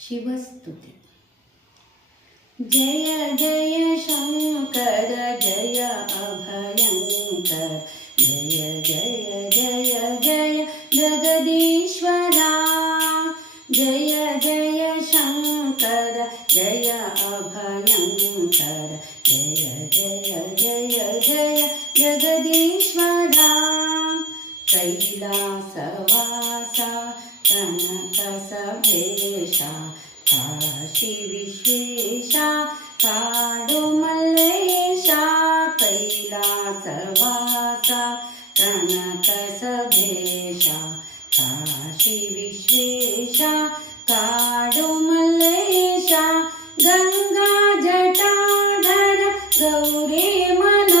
शिवस्तुती। जय जय शङ्कर जय अभयङ्कर जय जय जय जय जगदीश्वरा। जय जय शङ्कर जय अभयङ्कर जय जय जय जय जगदीश्वरा। कैलासवासा कनकसभेशा काशी विश्वेशा काडुमल्लेशा कैलासवासा कनकसभेशा काशी विश्वेशा काडुमल्लेशा गङ्गा जटाधर गौरी मनोहर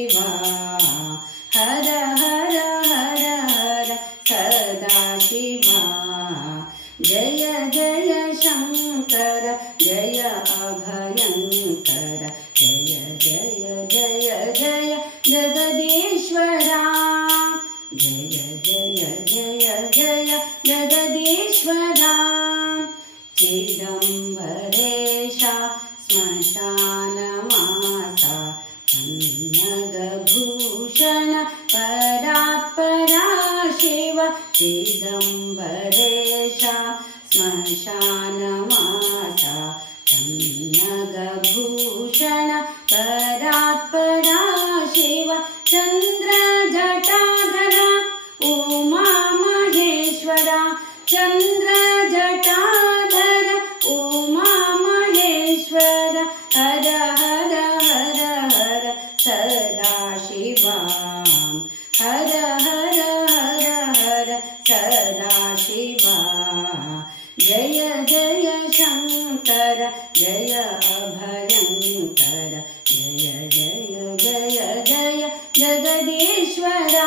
ಶಿವಾ ಹರ ಹರ ಹರ ಹರ ಸದಾ ಶಿವಾ ಜಯ ಜಯ ಶಂಕರ ಜಯ ಅಭಯಂಕರ ಜಯ ಜಯ ಜಯ ಜಯ ಜಗದೀಶ್ವರ ಜಯ ಜಯ ಜಯ ಜಯ ಜಗದೀಶ್ವರ ಚಿದಂಬರ चिदम्बरेशा श्मशानमासा कन्नगभूषण परात्परा शिव चन्द्रजटाधरा उमा महेश्वरा चन्द्रजटाधर शङ्कर जय अभयङ्कर जय जय जय जय जगदीश्वरा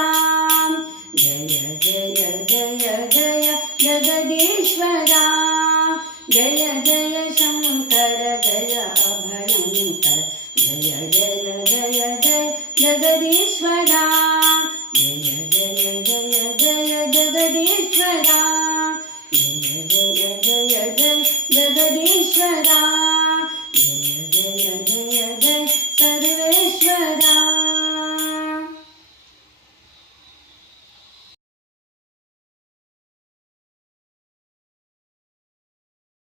जय जय जय जय जगदीश्वरा जय जय शङ्कर जय अभयङ्कर जय जय जय जय जगदीश्वरा जय जय जय जय जगदीश्वरा जय जय சர்வ